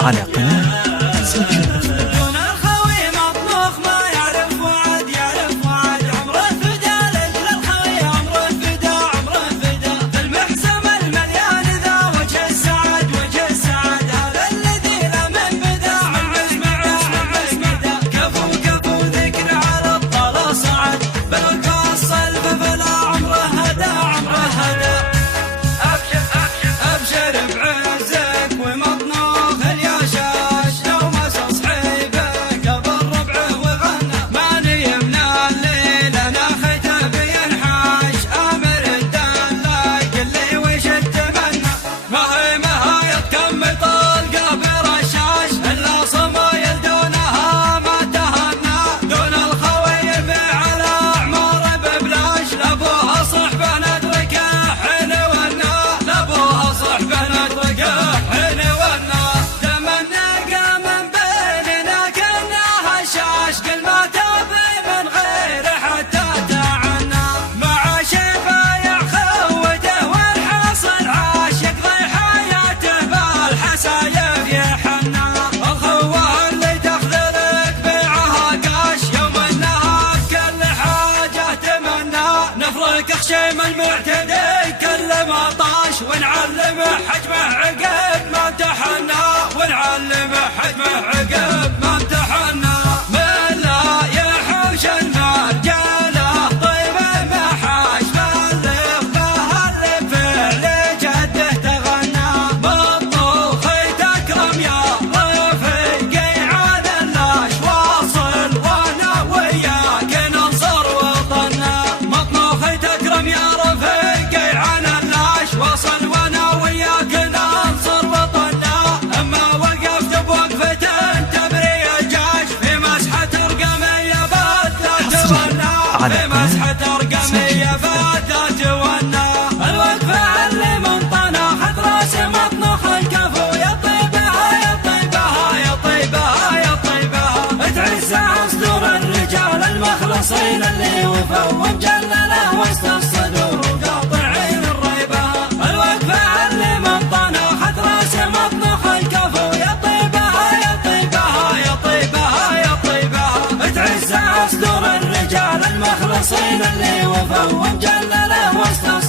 على قناة سجل. خشيم المعتدي كلم طاش ونعلم حجمه عقب ما امتحنا ونعلم حجمه عقب ما امتحنا من لا يحوش النار جاله طيبه ما حاش بلغ به الفعل جده تغنى بالطوخ تكرم يا رفيقي عاد اللاش واصل وانا وياك ننصر وطننا مطنوخ تكرم يا رفيقي عن اللاش واصل وانا وياك ننصر وطننا اما وقفت بوقفة تبري الجاش في مسحة رقمية بدات تونا في مسحة رقمية بدات تونا الوقفة اللي من طناخت راس مطنوخ الكفو يا طيبها يا طيبها يا طيبها يا طيبها تعز صدور الرجال المخلصين اللي وفوا ومجلله وسط الصدور وقاطعين الريبة الوقفة اللي من طناخت راس مطنوخ الكفو يا طيبها يا طيبها يا طيبها يا طيبها تعز صدور الرجال المخلصين اللي وفوا ومجلله وسط